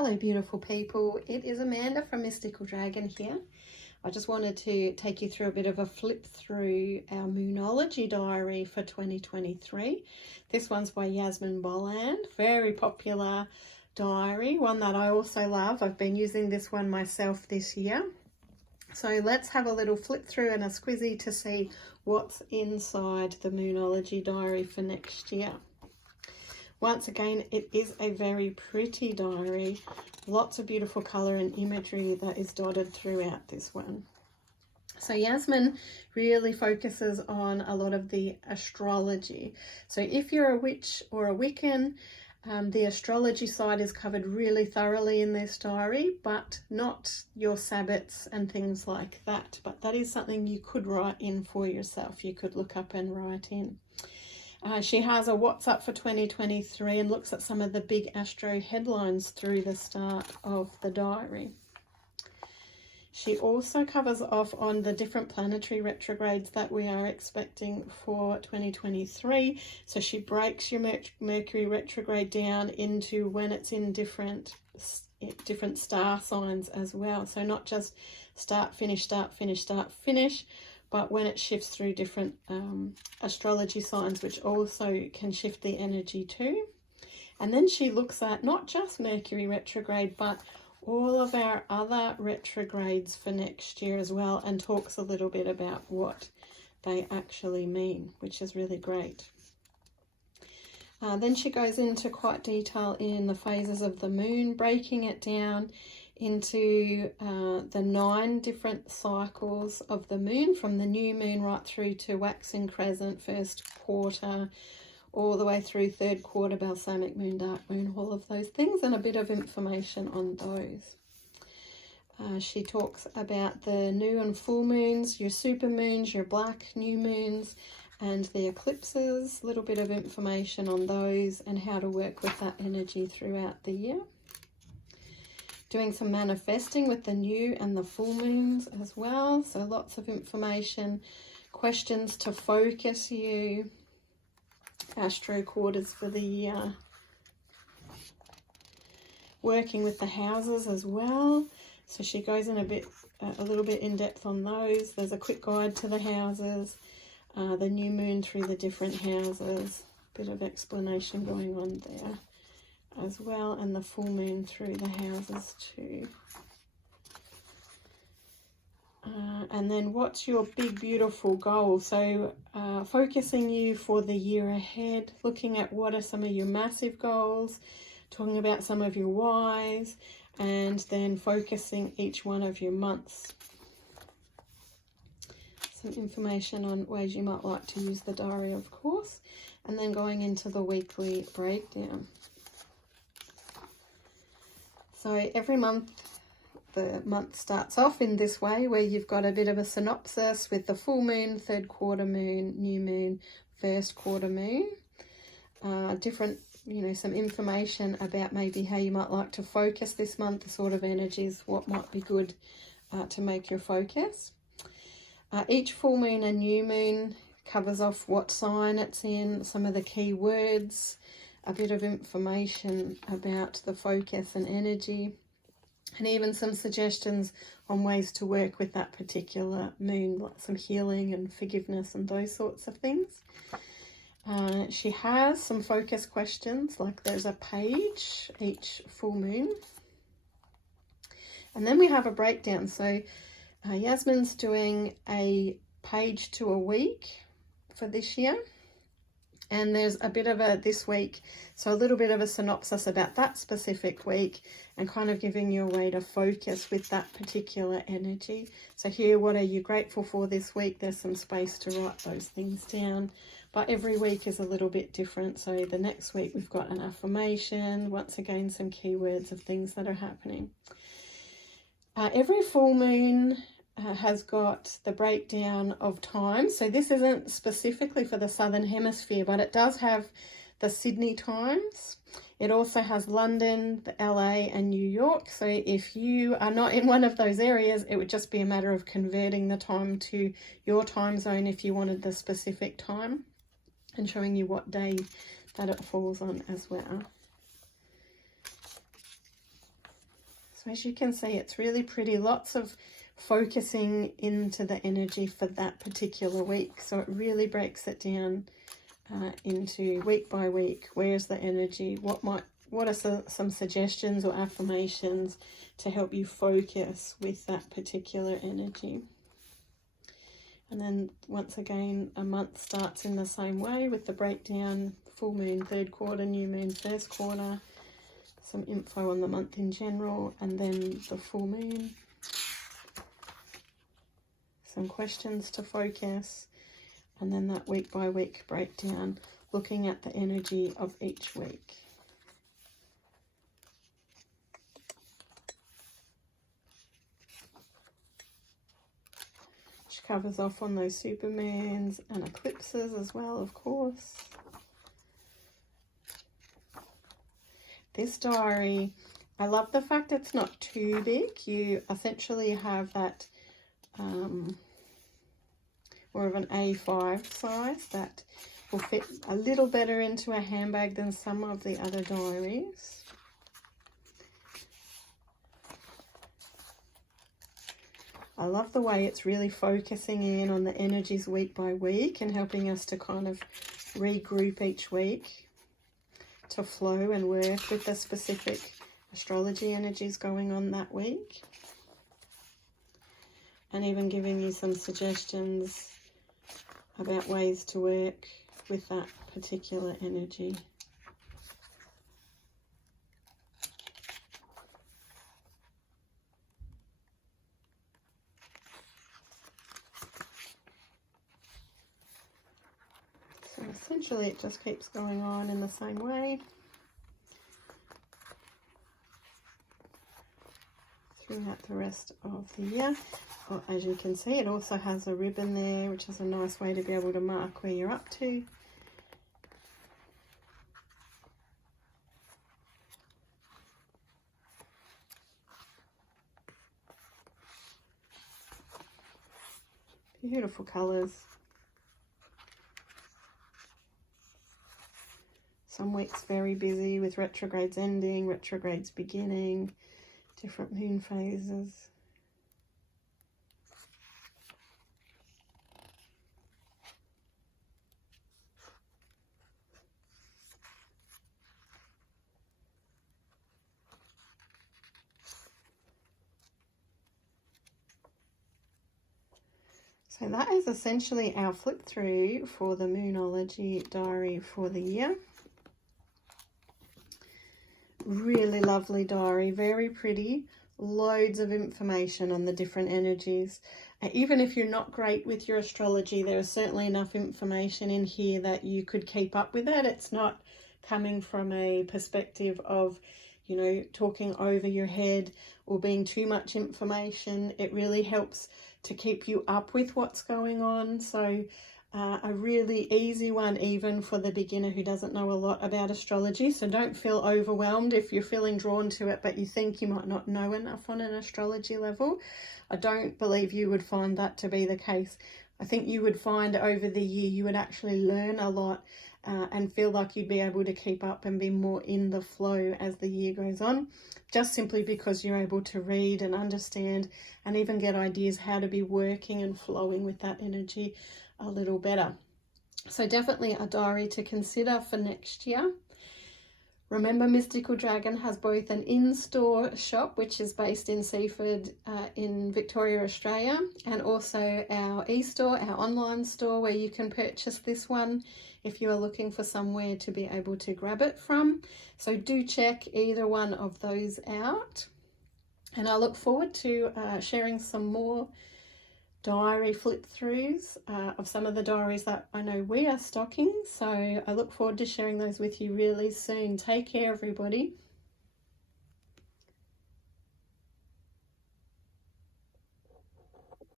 Hello beautiful people, it is Amanda from Mystical Dragon here. I just wanted to take you through a bit of a flip through our Moonology Diary for 2023. This one's by Yasmin Bolard, very popular diary, one that I also love. I've been using this one myself this year. So let's have a little flip through and a squizzy to see what's inside the Moonology Diary for next year. Once again, it is a very pretty diary. Lots of beautiful colour and imagery that is dotted throughout this one. So Yasmin really focuses on a lot of the astrology. So if you're a witch or a Wiccan, the astrology side is covered really thoroughly in this diary, but not your Sabbats and things like that. But that is something you could write in for yourself. You could look up and write in. She has a What's Up for 2023 and looks at some of the big astro headlines through the start of the diary. She also covers off on the different planetary retrogrades that we are expecting for 2023. So she breaks your Mercury retrograde down into when it's in different star signs as well. So not just start, finish, start, finish, start, finish, but when it shifts through different astrology signs, which also can shift the energy too. And then she looks at not just Mercury retrograde, but all of our other retrogrades for next year as well, and talks a little bit about what they actually mean, which is really great. Then she goes into quite detail in the phases of the moon, breaking it down into the 9 different cycles of the moon, from the new moon right through to waxing crescent, first quarter, all the way through third quarter, balsamic moon, dark moon, all of those things, and a bit of information on those. She talks about the new and full moons, your super moons, your black new moons, and the eclipses, a little bit of information on those and how to work with that energy throughout the year. Doing some manifesting with the new and the full moons as well. So lots of information, questions to focus you, astro quarters for the year. Working with the houses as well. So she goes in a little bit in depth on those. There's a quick guide to the houses, the new moon through the different houses, bit of explanation going on there as well, and the full moon through the houses too. And then what's your big beautiful goal? So focusing you for the year ahead, looking at what are some of your massive goals, talking about some of your whys, and then focusing each one of your months. Some information on ways you might like to use the diary, of course, and then going into the weekly breakdown. So every month, the month starts off in this way, where you've got a bit of a synopsis with the full moon, third quarter moon, new moon, first quarter moon. Different, some information about maybe how you might like to focus this month, the sort of energies, what might be good to make your focus. Each full moon and new moon covers off what sign it's in, some of the key words, a bit of information about the focus and energy, and even some suggestions on ways to work with that particular moon, like some healing and forgiveness and those sorts of things. She has some focus questions, like there's a page each full moon. And then we have a breakdown. So Yasmin's doing a page to a week for this year. And there's a bit of a this week, so a little bit of a synopsis about that specific week and kind of giving you a way to focus with that particular energy. So here, what are you grateful for this week? There's some space to write those things down. But every week is a little bit different. So the next week we've got an affirmation, once again some keywords of things that are happening. Every full moon has got the breakdown of time. So this isn't specifically for the Southern Hemisphere, but it does have the Sydney times. It also has London, the LA and New York. So if you are not in one of those areas, it would just be a matter of converting the time to your time zone if you wanted the specific time, and showing you what day that it falls on as well. So as you can see, it's really pretty, lots of focusing into the energy for that particular week. So it really breaks it down into week by week. Where's the energy? What are some suggestions or affirmations to help you focus with that particular energy? And then once again, a month starts in the same way with the breakdown: full moon, third quarter, new moon, first quarter, some info on the month in general, and then the full moon. Some questions to focus, and then that week by week breakdown, looking at the energy of each week. Which covers off on those supermoons and eclipses as well, of course. This diary, I love the fact it's not too big. You essentially have that more of an A5 size that will fit a little better into a handbag than some of the other diaries. I love the way it's really focusing in on the energies week by week and helping us to kind of regroup each week to flow and work with the specific astrology energies going on that week. And even giving you some suggestions about ways to work with that particular energy. So essentially it just keeps going on in the same way throughout the rest of the year. Well, as you can see, it also has a ribbon there, which is a nice way to be able to mark where you're up to. Beautiful colours. Some weeks very busy with retrogrades ending, retrogrades beginning, different moon phases. So that is essentially our flip through for the Moonology Diary for the year. Really lovely diary, very pretty, loads of information on the different energies. Even if you're not great with your astrology, there is certainly enough information in here that you could keep up with it. It's not coming from a perspective of, you know, talking over your head or being too much information. It really helps to keep you up with what's going on. So a really easy one even for the beginner who doesn't know a lot about astrology. So don't feel overwhelmed if you're feeling drawn to it but you think you might not know enough on an astrology level. I don't believe you would find that to be the case. I think you would find over the year you would actually learn a lot and feel like you'd be able to keep up and be more in the flow as the year goes on, just simply because you're able to read and understand and even get ideas how to be working and flowing with that energy a little better. So definitely a diary to consider for next year. Remember, Mystical Dragon has both an in-store shop, which is based in Seaford in Victoria, Australia, and also our e-store, our online store, where you can purchase this one if you are looking for somewhere to be able to grab it from. So do check either one of those out. And I look forward to sharing some more diary flip throughs of some of the diaries that I know we are stocking. So I look forward to sharing those with you really soon. Take care, everybody.